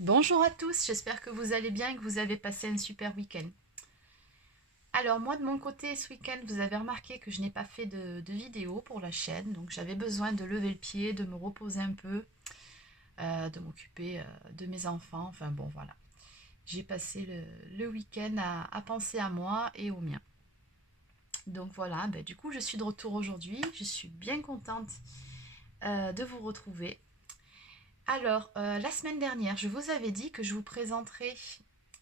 Bonjour à tous, j'espère que vous allez bien et que vous avez passé un super week-end. Alors moi de mon côté ce week-end vous avez remarqué que je n'ai pas fait de vidéo pour la chaîne, donc j'avais besoin de lever le pied, de me reposer un peu, de m'occuper de mes enfants, enfin bon voilà. J'ai passé le week-end à penser à moi et aux miens. Donc voilà, ben, du coup je suis de retour aujourd'hui, je suis bien contente de vous retrouver. Alors, la semaine dernière, je vous avais dit que je vous présenterais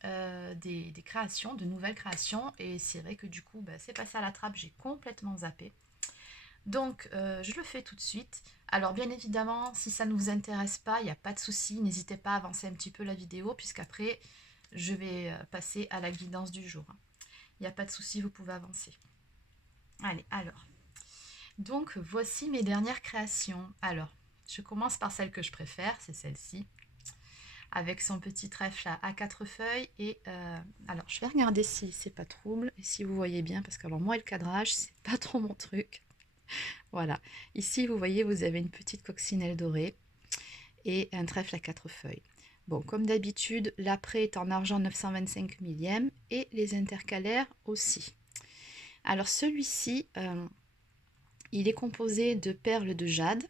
des créations, de nouvelles créations, et c'est vrai que du coup, bah, c'est passé à la trappe, j'ai complètement zappé. Donc, je le fais tout de suite. Alors, bien évidemment, si ça ne vous intéresse pas, il n'y a pas de souci, n'hésitez pas à avancer un petit peu la vidéo, puisqu'après, je vais passer à la guidance du jour. Il n'y a pas de souci, vous pouvez avancer. Allez, alors. Donc, voici mes dernières créations. Alors, je commence par celle que je préfère, c'est celle-ci, avec son petit trèfle à quatre feuilles. Et alors, je vais regarder si c'est pas trouble et si vous voyez bien, parce que alors moi, le cadrage, c'est pas trop mon truc. Voilà. Ici, vous voyez, vous avez une petite coccinelle dorée et un trèfle à quatre feuilles. Bon, comme d'habitude, l'apprêt est en argent 925 millième et les intercalaires aussi. Alors, celui-ci, il est composé de perles de jade,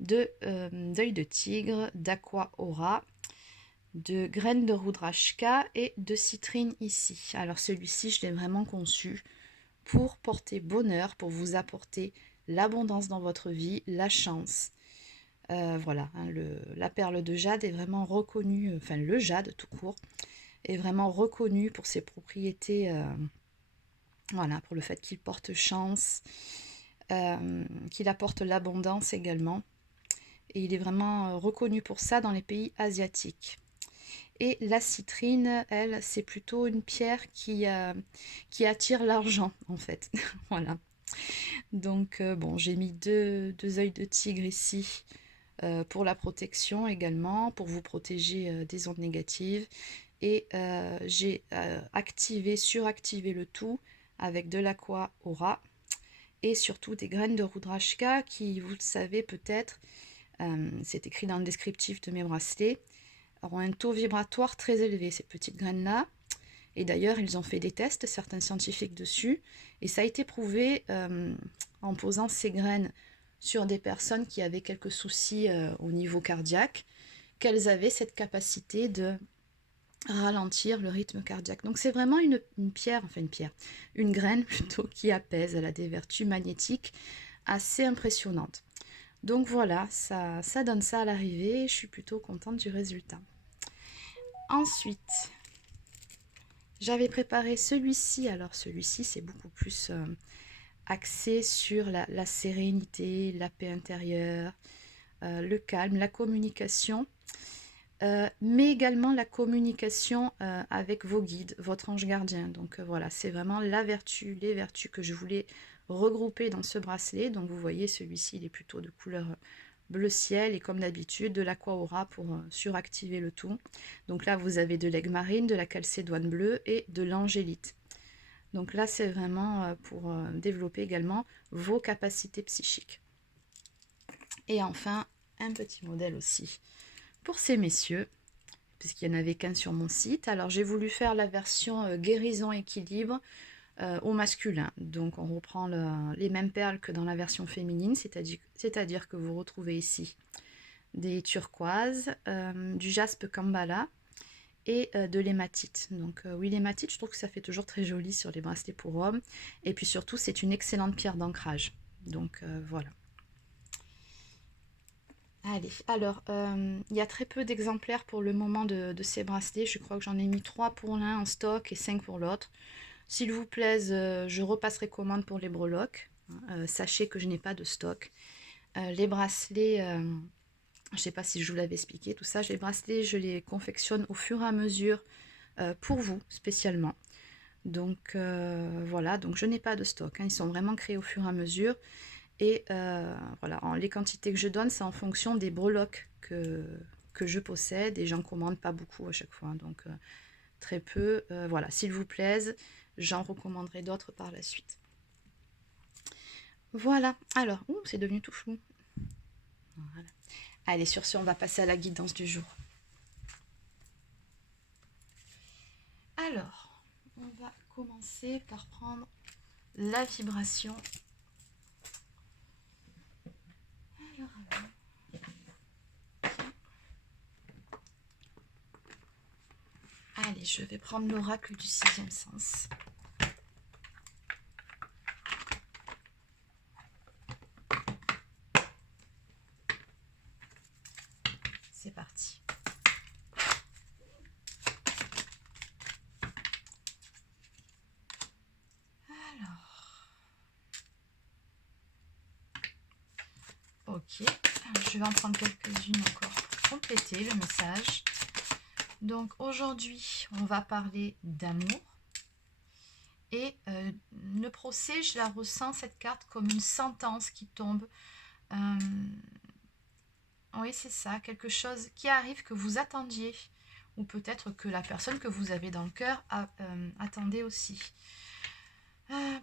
d'œil de tigre, d'aqua aura, de graines de rudrashka et de citrine ici. Alors celui-ci, je l'ai vraiment conçu pour porter bonheur, pour vous apporter l'abondance dans votre vie, la chance. Voilà, hein, la perle de jade est vraiment reconnue, enfin le jade tout court, est vraiment reconnu pour ses propriétés, voilà, pour le fait qu'il porte chance, qu'il apporte l'abondance également. Et il est vraiment reconnu pour ça dans les pays asiatiques. Et la citrine, elle, c'est plutôt une pierre qui attire l'argent, en fait. Voilà. Donc, bon, j'ai mis deux œils de tigre ici pour la protection également, pour vous protéger des ondes négatives. Et j'ai suractivé le tout avec de l'aqua aura et surtout des graines de rudrashka qui, vous le savez peut-être, c'est écrit dans le descriptif de mes bracelets, auront un taux vibratoire très élevé, ces petites graines-là. Et d'ailleurs, ils ont fait des tests, certains scientifiques dessus, et ça a été prouvé en posant ces graines sur des personnes qui avaient quelques soucis au niveau cardiaque, qu'elles avaient cette capacité de ralentir le rythme cardiaque. Donc c'est vraiment une graine plutôt qui apaise, elle a des vertus magnétiques assez impressionnantes. Donc voilà, ça donne ça à l'arrivée, je suis plutôt contente du résultat. Ensuite, j'avais préparé celui-ci. Alors celui-ci, c'est beaucoup plus axé sur la sérénité, la paix intérieure, le calme, la communication, mais également la communication avec vos guides, votre ange gardien. Donc voilà, c'est vraiment les vertus que je voulais regrouper dans ce bracelet. Donc vous voyez, celui-ci, il est plutôt de couleur bleu ciel et comme d'habitude de l'aqua aura pour suractiver le tout. Donc là vous avez de l'aigle marine, de la calcédoine bleue et de l'angélite. Donc là c'est vraiment pour développer également vos capacités psychiques. Et enfin un petit modèle aussi pour ces messieurs, puisqu'il n'y en avait qu'un sur mon site. Alors j'ai voulu faire la version guérison équilibre au masculin. Donc on reprend les mêmes perles que dans la version féminine, c'est-à-dire que vous retrouvez ici des turquoises, du jaspe Kambala et de l'hématite. Donc oui, l'hématite, je trouve que ça fait toujours très joli sur les bracelets pour hommes. Et puis surtout, c'est une excellente pierre d'ancrage. Donc voilà. Allez, alors, il y a très peu d'exemplaires pour le moment de ces bracelets. Je crois que j'en ai mis 3 pour l'un en stock et 5 pour l'autre. S'il vous plaise, je repasserai commande pour les breloques. Sachez que je n'ai pas de stock. Les bracelets, je ne sais pas si je vous l'avais expliqué, tout ça, les bracelets, je les confectionne au fur et à mesure pour vous, spécialement. Donc voilà, donc je n'ai pas de stock, hein, ils sont vraiment créés au fur et à mesure. Et voilà, les quantités que je donne, c'est en fonction des breloques que je possède et j'en commande pas beaucoup à chaque fois. Donc très peu. Voilà, s'il vous plaise, j'en recommanderai d'autres par la suite. Voilà, alors, c'est devenu tout flou. Voilà. Allez, sur ce, on va passer à la guidance du jour. Alors, on va commencer par prendre la vibration. Allez, je vais prendre l'oracle du sixième sens. C'est parti. Alors, ok, je vais en prendre quelques-unes encore pour compléter le message. Donc aujourd'hui, on va parler d'amour. Et le procès, je la ressens, cette carte, comme une sentence qui tombe. Oui, c'est ça, quelque chose qui arrive que vous attendiez. Ou peut-être que la personne que vous avez dans le cœur attendait aussi.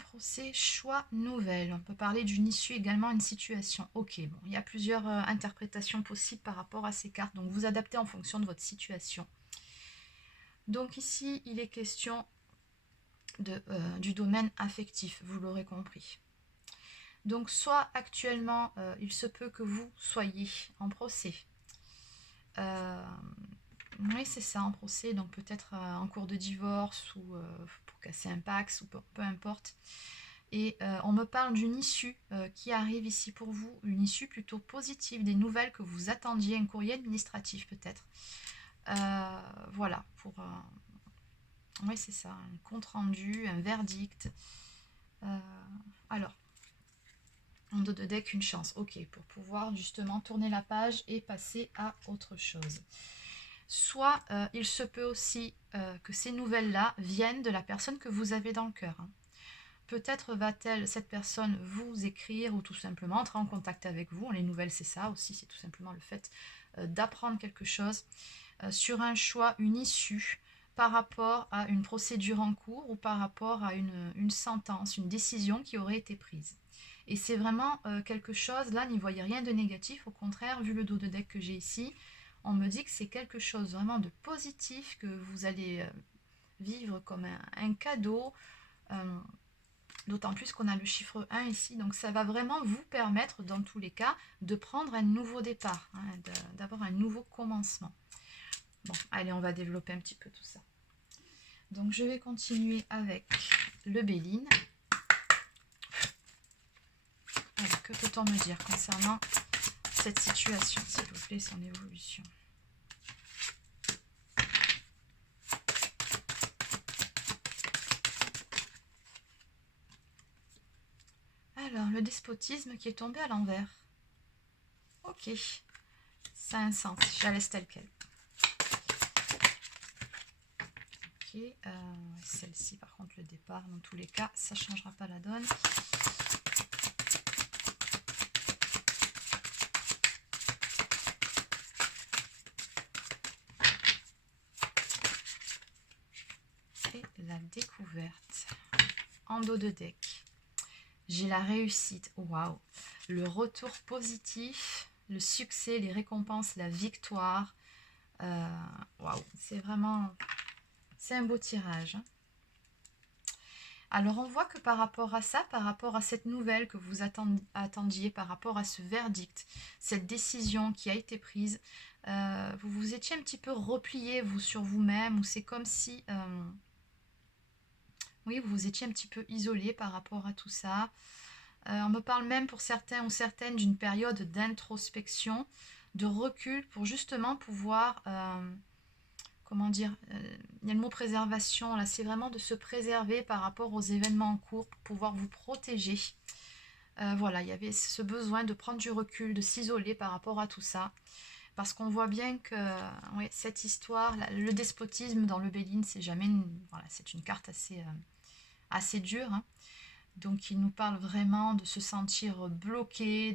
Procès, choix, nouvelle. On peut parler d'une issue également, une situation. Ok, bon, il y a plusieurs interprétations possibles par rapport à ces cartes. Donc vous adaptez en fonction de votre situation. Donc ici, il est question du domaine affectif, vous l'aurez compris. Donc soit actuellement, il se peut que vous soyez en procès. Oui, c'est ça, en procès, donc peut-être en cours de divorce ou pour casser un pax ou peu importe. Et on me parle d'une issue qui arrive ici pour vous, une issue plutôt positive, des nouvelles que vous attendiez, un courrier administratif peut-être. Voilà, pour... oui, c'est ça, un compte-rendu, un verdict. Alors, en dos de deck, une chance. Ok, pour pouvoir justement tourner la page et passer à autre chose. Soit il se peut aussi que ces nouvelles-là viennent de la personne que vous avez dans le cœur. Hein. Peut-être va-t-elle, cette personne, vous écrire ou tout simplement entrer en contact avec vous. Les nouvelles, c'est ça aussi, c'est tout simplement le fait d'apprendre quelque chose sur un choix, une issue par rapport à une procédure en cours ou par rapport à une sentence, une décision qui aurait été prise. Et c'est vraiment quelque chose, là, n'y voyez rien de négatif, au contraire, vu le dos de deck que j'ai ici, on me dit que c'est quelque chose vraiment de positif, que vous allez vivre comme un cadeau, d'autant plus qu'on a le chiffre 1 ici, donc ça va vraiment vous permettre, dans tous les cas, de prendre un nouveau départ, hein, d'avoir un nouveau commencement. Bon, allez, on va développer un petit peu tout ça. Donc, je vais continuer avec le Béline. Alors, que peut-on me dire concernant cette situation, s'il vous plaît, son évolution? Alors, le despotisme qui est tombé à l'envers. Ok, ça a un sens, je la laisse telle quelle. Ok, celle-ci, par contre, le départ, dans tous les cas, ça ne changera pas la donne. Et la découverte. En dos de deck. J'ai la réussite, waouh, le retour positif, le succès, les récompenses, la victoire. Waouh, c'est vraiment, c'est un beau tirage. Hein. Alors on voit que par rapport à ça, par rapport à cette nouvelle que vous attendiez, par rapport à ce verdict, cette décision qui a été prise, vous vous étiez un petit peu replié vous sur vous-même, ou c'est comme si... oui, vous vous étiez un petit peu isolé par rapport à tout ça. On me parle même pour certains ou certaines d'une période d'introspection, de recul pour justement pouvoir, comment dire, il y a le mot préservation, là c'est vraiment de se préserver par rapport aux événements en cours pour pouvoir vous protéger. Voilà, il y avait ce besoin de prendre du recul, de s'isoler par rapport à tout ça. Parce qu'on voit bien que ouais, cette histoire, le despotisme dans le Béline, c'est jamais voilà, c'est une carte assez dure. Hein. Donc il nous parle vraiment de se sentir bloqué,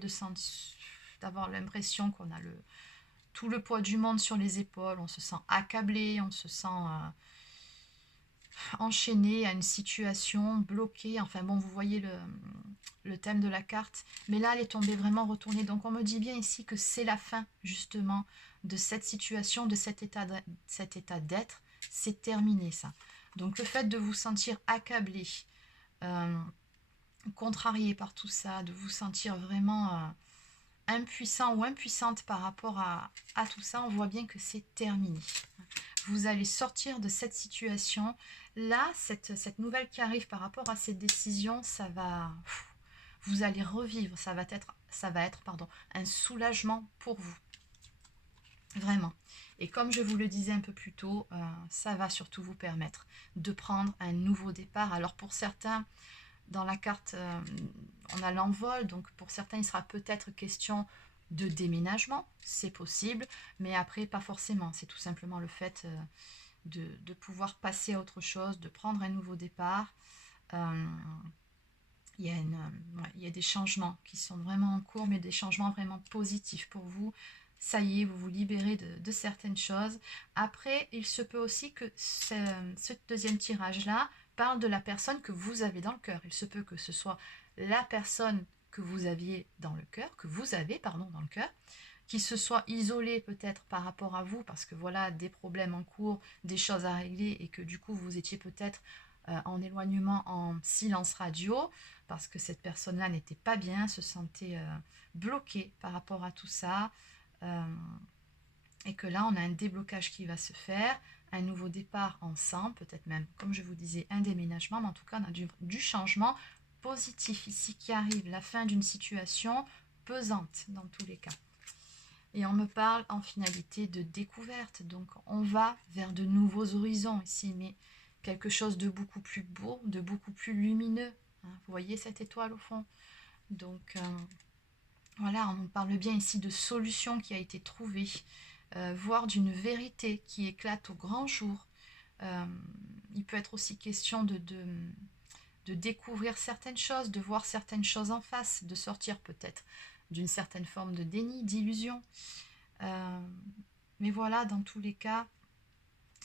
d'avoir l'impression qu'on a tout le poids du monde sur les épaules, on se sent accablé, on se sent enchaîné à une situation, bloqué. Enfin bon, vous voyez le thème de la carte. Mais là, elle est tombée vraiment retournée. Donc on me dit bien ici que c'est la fin justement de cette situation, de cet état d'être. C'est terminé ça. Donc le fait de vous sentir accablé, contrarié par tout ça, de vous sentir vraiment impuissant ou impuissante par rapport à tout ça, on voit bien que c'est terminé. Vous allez sortir de cette situation. Là, cette nouvelle qui arrive par rapport à cette décision, ça va... Vous allez revivre, ça va être un soulagement pour vous. Vraiment. Et comme je vous le disais un peu plus tôt, ça va surtout vous permettre de prendre un nouveau départ. Alors pour certains, dans la carte, on a l'envol, donc pour certains, il sera peut-être question de déménagement, c'est possible, mais après, pas forcément. C'est tout simplement le fait de pouvoir passer à autre chose, de prendre un nouveau départ. Il y a des changements qui sont vraiment en cours, mais des changements vraiment positifs pour vous. Ça y est, vous vous libérez de certaines choses. Après, il se peut aussi que ce deuxième tirage-là parle de la personne que vous avez dans le cœur. Il se peut que ce soit la personne que vous aviez dans le cœur, dans le cœur, qui se soit isolée peut-être par rapport à vous, parce que voilà, des problèmes en cours, des choses à régler, et que du coup, vous étiez peut-être en éloignement, en silence radio, parce que cette personne-là n'était pas bien, se sentait bloquée par rapport à tout ça, et que là, on a un déblocage qui va se faire, un nouveau départ ensemble, peut-être même, comme je vous disais, un déménagement, mais en tout cas, on a du changement positif ici qui arrive, la fin d'une situation pesante dans tous les cas. Et on me parle en finalité de découverte, donc on va vers de nouveaux horizons ici, mais quelque chose de beaucoup plus beau, de beaucoup plus lumineux. Vous voyez cette étoile au fond? Donc voilà, on parle bien ici de solution qui a été trouvée, voire d'une vérité qui éclate au grand jour. Il peut être aussi question de découvrir certaines choses, de voir certaines choses en face, de sortir peut-être d'une certaine forme de déni, d'illusion. Mais voilà, dans tous les cas,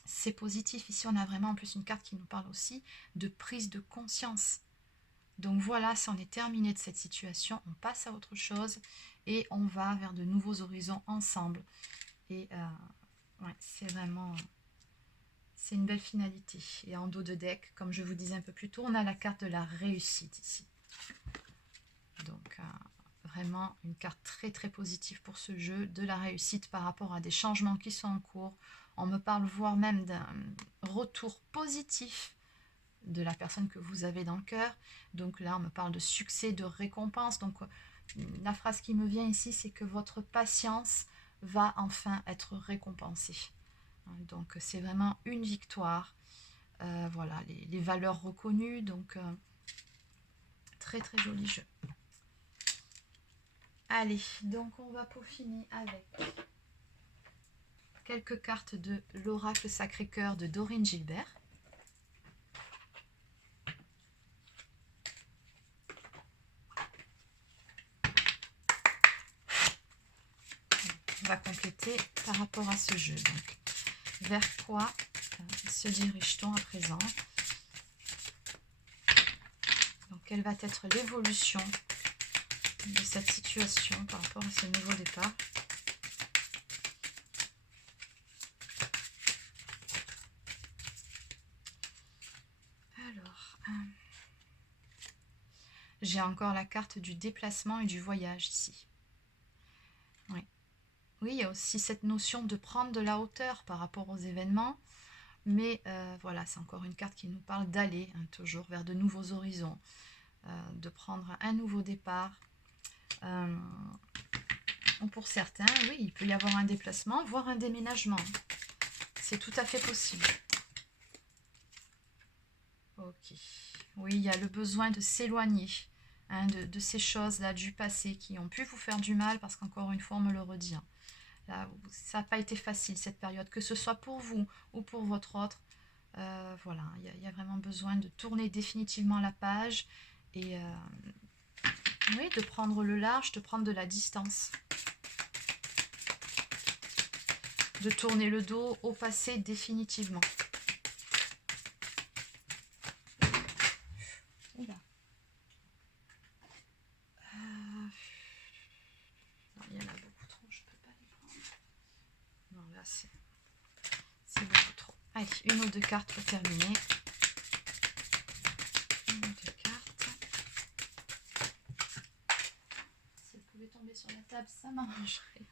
c'est positif. Ici, on a vraiment en plus une carte qui nous parle aussi de prise de conscience. Donc voilà, si on est terminé de cette situation, on passe à autre chose et on va vers de nouveaux horizons ensemble. Et ouais, c'est vraiment... C'est une belle finalité. Et en dos de deck, comme je vous disais un peu plus tôt, on a la carte de la réussite ici. Donc vraiment une carte très très positive pour ce jeu, de la réussite par rapport à des changements qui sont en cours. On me parle voire même d'un retour positif de la personne que vous avez dans le cœur. Donc là, on me parle de succès, de récompense. Donc la phrase qui me vient ici, c'est que votre patience va enfin être récompensée. Donc c'est vraiment une victoire. Voilà, les valeurs reconnues. Donc très très joli jeu. Allez, donc on va peaufiner avec quelques cartes de l'Oracle Sacré-Cœur de Dorine Gilbert. On va compléter par rapport à ce jeu. Donc, vers quoi se dirige-t-on à présent? Donc, quelle va être l'évolution de cette situation par rapport à ce nouveau départ? Alors, j'ai encore la carte du déplacement et du voyage ici. Oui, il y a aussi cette notion de prendre de la hauteur par rapport aux événements. Mais voilà, c'est encore une carte qui nous parle d'aller toujours vers de nouveaux horizons, de prendre un nouveau départ. Pour certains, oui, il peut y avoir un déplacement, voire un déménagement. C'est tout à fait possible. Ok. Oui, il y a le besoin de s'éloigner de ces choses-là du passé qui ont pu vous faire du mal, parce qu'encore une fois, on me le redit. Là, ça n'a pas été facile cette période, que ce soit pour vous ou pour votre autre. Voilà, il y a vraiment besoin de tourner définitivement la page et oui, de prendre le large, de prendre de la distance. De tourner le dos au passé définitivement. Oula. Non, il y en a beaucoup trop, je ne peux pas les prendre. Non, là, c'est beaucoup trop. Allez, une ou deux cartes pour terminer. Une ou deux cartes. Si elle pouvait tomber sur la table, ça m'arrangerait.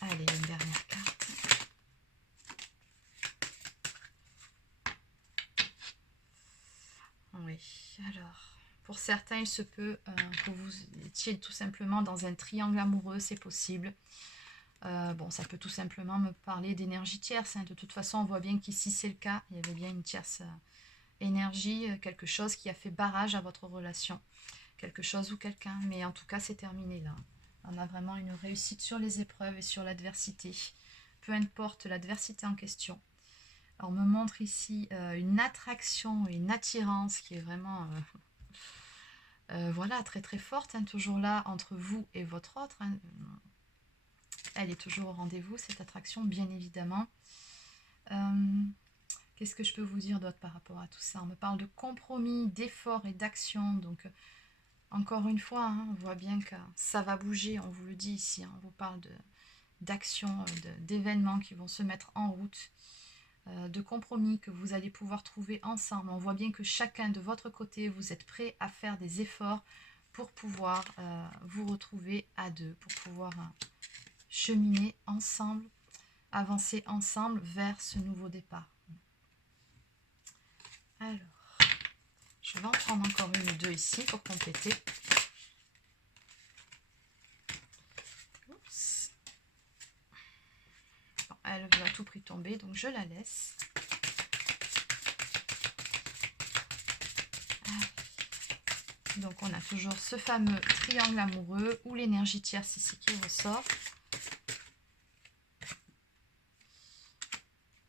Allez, une dernière carte. Oui, alors, pour certains, il se peut que vous étiez tout simplement dans un triangle amoureux, c'est possible. Bon, ça peut tout simplement me parler d'énergie tierce. Hein. De toute façon, on voit bien qu'ici, c'est le cas. Il y avait bien une tierce énergie, quelque chose qui a fait barrage à votre relation. Quelque chose ou quelqu'un. Mais en tout cas, c'est terminé là. On a vraiment une réussite sur les épreuves et sur l'adversité. Peu importe l'adversité en question. On me montre ici une attraction, une attirance qui est vraiment voilà, très très forte, hein, toujours là entre vous et votre autre. Hein. Elle est toujours au rendez-vous, cette attraction, bien évidemment. Qu'est-ce que je peux vous dire d'autre par rapport à tout ça? On me parle de compromis, d'effort et d'action. Donc, encore une fois, hein, on voit bien que ça va bouger, on vous le dit ici. Hein, on vous parle d'action, d'événements qui vont se mettre en route. De compromis que vous allez pouvoir trouver ensemble. On voit bien que chacun de votre côté, vous êtes prêt à faire des efforts pour pouvoir vous retrouver à deux, pour pouvoir cheminer ensemble, avancer ensemble vers ce nouveau départ. Alors, je vais en prendre encore une ou deux ici pour compléter. Oups. Bon, elle veut à tout prix tomber, donc je la laisse. Donc on a toujours ce fameux triangle amoureux ou l'énergie tierce ici qui ressort.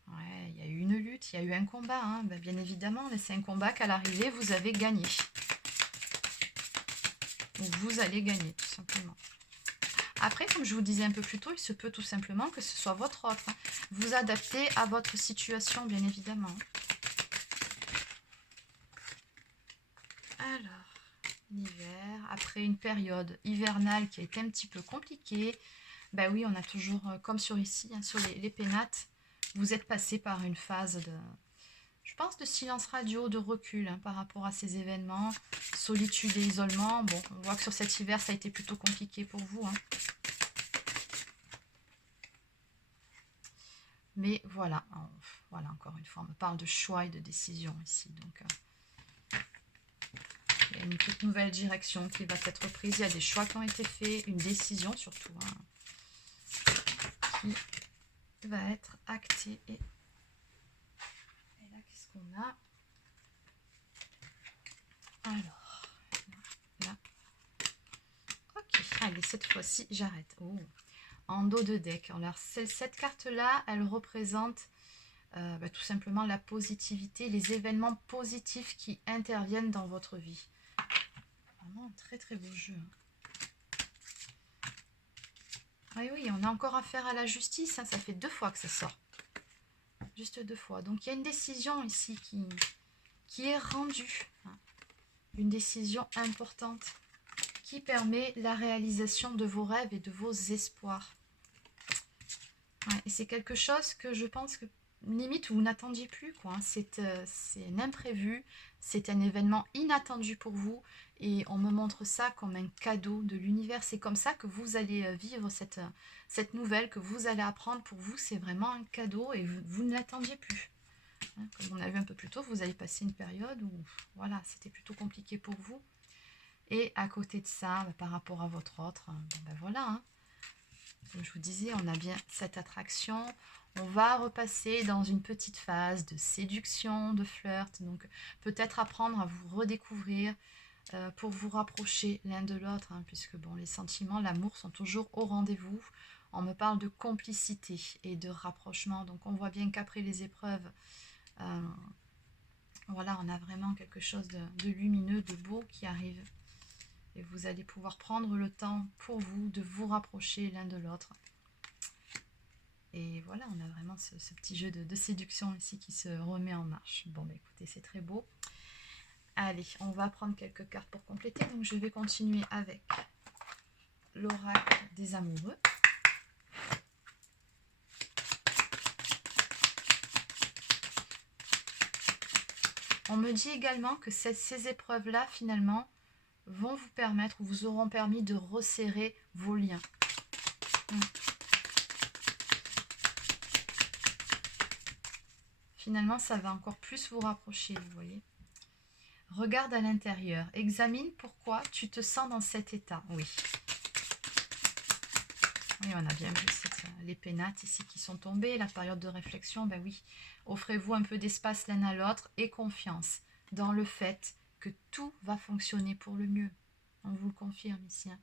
Ouais, il y a eu une lutte, il y a eu un combat, hein. Ben, bien évidemment, mais c'est un combat qu'à l'arrivée vous avez gagné. Donc vous allez gagner tout simplement. Après, comme je vous disais un peu plus tôt, il se peut tout simplement que ce soit votre autre. Hein. Vous adaptez à votre situation, bien évidemment. Alors, l'hiver, après une période hivernale qui a été un petit peu compliquée, ben oui, on a toujours, comme sur ici, hein, sur les pénates, vous êtes passé par une phase de, je pense, de silence radio, de recul hein, par rapport à ces événements, solitude et isolement. Bon, on voit que sur cet hiver, ça a été plutôt compliqué pour vous. Hein. Mais voilà, voilà, encore une fois, on me parle de choix et de décision ici. Donc, il y a une toute nouvelle direction qui va être prise. Il y a des choix qui ont été faits, une décision surtout, hein, qui va être actée. Et là, qu'est-ce qu'on a? Alors, là. Ok, allez, cette fois-ci, j'arrête. Oh, en dos de deck. Alors, cette carte-là, elle représente tout simplement la positivité, les événements positifs qui interviennent dans votre vie. Vraiment un très très beau jeu. Oui, oui, on a encore affaire à la justice. Hein, ça fait 2 fois que ça sort. Juste 2 fois. Donc, il y a une décision ici qui est rendue. Hein, une décision importante qui permet la réalisation de vos rêves et de vos espoirs. Ouais, et c'est quelque chose que je pense que limite vous n'attendiez plus. Quoi. C'est un imprévu, c'est un événement inattendu pour vous et on me montre ça comme un cadeau de l'univers. C'est comme ça que vous allez vivre cette nouvelle, que vous allez apprendre. Pour vous, c'est vraiment un cadeau et vous ne l'attendiez plus. Hein, comme on a vu un peu plus tôt, vous allez passer une période où voilà, c'était plutôt compliqué pour vous. Et à côté de ça, par rapport à votre autre, ben voilà, hein, comme je vous disais, on a bien cette attraction. On va repasser dans une petite phase de séduction, de flirt. Donc peut-être apprendre à vous redécouvrir pour vous rapprocher l'un de l'autre. Hein, puisque bon, les sentiments, l'amour sont toujours au rendez-vous. On me parle de complicité et de rapprochement. Donc on voit bien qu'après les épreuves, voilà, on a vraiment quelque chose de lumineux, de beau qui arrive. Et vous allez pouvoir prendre le temps pour vous de vous rapprocher l'un de l'autre. Et voilà, on a vraiment ce petit jeu de séduction ici qui se remet en marche. Bon, bah écoutez, c'est très beau. Allez, on va prendre quelques cartes pour compléter. Donc, je vais continuer avec l'oracle des amoureux. On me dit également que ces épreuves-là, finalement, vont vous permettre, ou vous auront permis de resserrer vos liens. Finalement, ça va encore plus vous rapprocher, vous voyez. Regarde à l'intérieur. Examine pourquoi tu te sens dans cet état. Oui. Oui, on a bien vu les pénates ici qui sont tombées. La période de réflexion, ben oui. Offrez-vous un peu d'espace l'un à l'autre et confiance dans le fait que tout va fonctionner pour le mieux. On vous le confirme ici. Hein.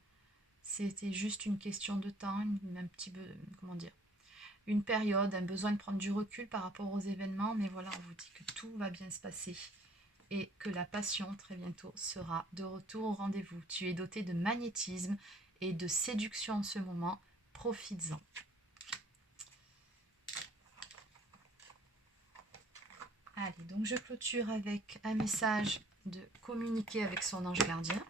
C'était juste une question de temps, un petit peu, comment dire, une période, un besoin de prendre du recul par rapport aux événements. Mais voilà, on vous dit que tout va bien se passer. Et que la passion, très bientôt, sera de retour au rendez-vous. Tu es doté de magnétisme et de séduction en ce moment. Profites-en. Allez, donc je clôture avec un message de communiquer avec son ange gardien.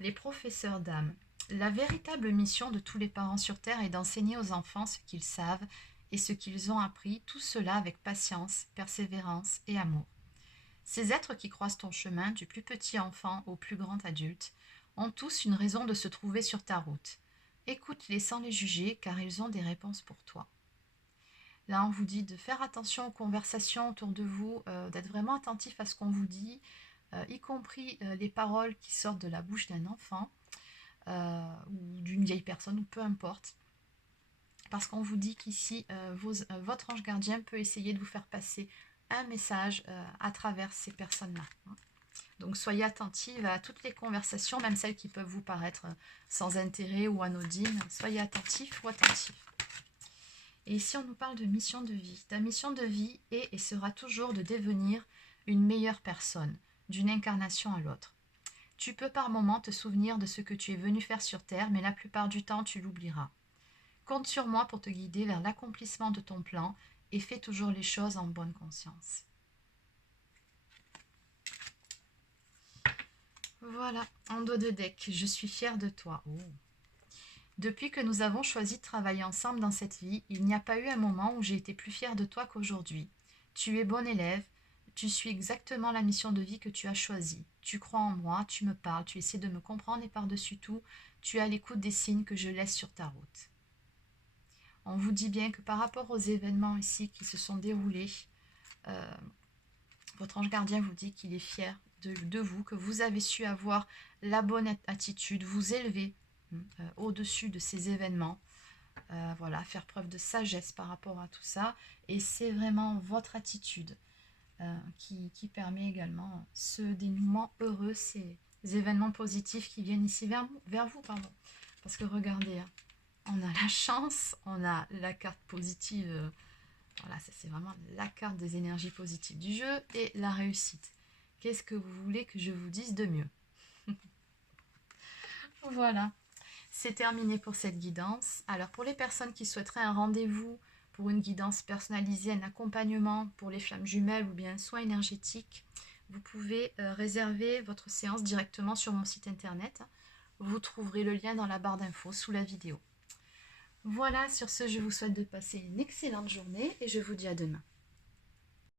Les professeurs d'âme. La véritable mission de tous les parents sur Terre est d'enseigner aux enfants ce qu'ils savent et ce qu'ils ont appris, tout cela avec patience, persévérance et amour. Ces êtres qui croisent ton chemin, du plus petit enfant au plus grand adulte, ont tous une raison de se trouver sur ta route. Écoute-les sans les juger, car ils ont des réponses pour toi. Là, on vous dit de faire attention aux conversations autour de vous, d'être vraiment attentif à ce qu'on vous dit, y compris les paroles qui sortent de la bouche d'un enfant ou d'une vieille personne, ou peu importe. Parce qu'on vous dit qu'ici, votre ange gardien peut essayer de vous faire passer un message à travers ces personnes-là. Donc soyez attentive à toutes les conversations, même celles qui peuvent vous paraître sans intérêt ou anodines. Soyez attentifs ou attentifs. Et ici, on nous parle de mission de vie. Ta mission de vie est et sera toujours de devenir une meilleure personne, d'une incarnation à l'autre. Tu peux par moments te souvenir de ce que tu es venu faire sur Terre, mais la plupart du temps, tu l'oublieras. Compte sur moi pour te guider vers l'accomplissement de ton plan et fais toujours les choses en bonne conscience. Voilà, en dos de deck, je suis fière de toi. Oh. Depuis que nous avons choisi de travailler ensemble dans cette vie, il n'y a pas eu un moment où j'ai été plus fière de toi qu'aujourd'hui. Tu es bon élève, tu suis exactement la mission de vie que tu as choisie. Tu crois en moi, tu me parles, tu essaies de me comprendre et par-dessus tout, tu es à l'écoute des signes que je laisse sur ta route. On vous dit bien que par rapport aux événements ici qui se sont déroulés, votre ange gardien vous dit qu'il est fier de vous, que vous avez su avoir la bonne attitude, vous élever au-dessus de ces événements, voilà, faire preuve de sagesse par rapport à tout ça. Et c'est vraiment votre attitude qui permet également ce dénouement heureux, ces événements positifs qui viennent ici vers vous. Pardon. Parce que regardez, hein, on a la chance, on a la carte positive, voilà, ça c'est vraiment la carte des énergies positives du jeu, et la réussite. Qu'est-ce que vous voulez que je vous dise de mieux? Voilà, c'est terminé pour cette guidance. Alors pour les personnes qui souhaiteraient un rendez-vous pour une guidance personnalisée, un accompagnement pour les flammes jumelles ou bien un soin énergétique, vous pouvez réserver votre séance directement sur mon site internet. Vous trouverez le lien dans la barre d'infos sous la vidéo. Voilà, sur ce, je vous souhaite de passer une excellente journée et je vous dis à demain.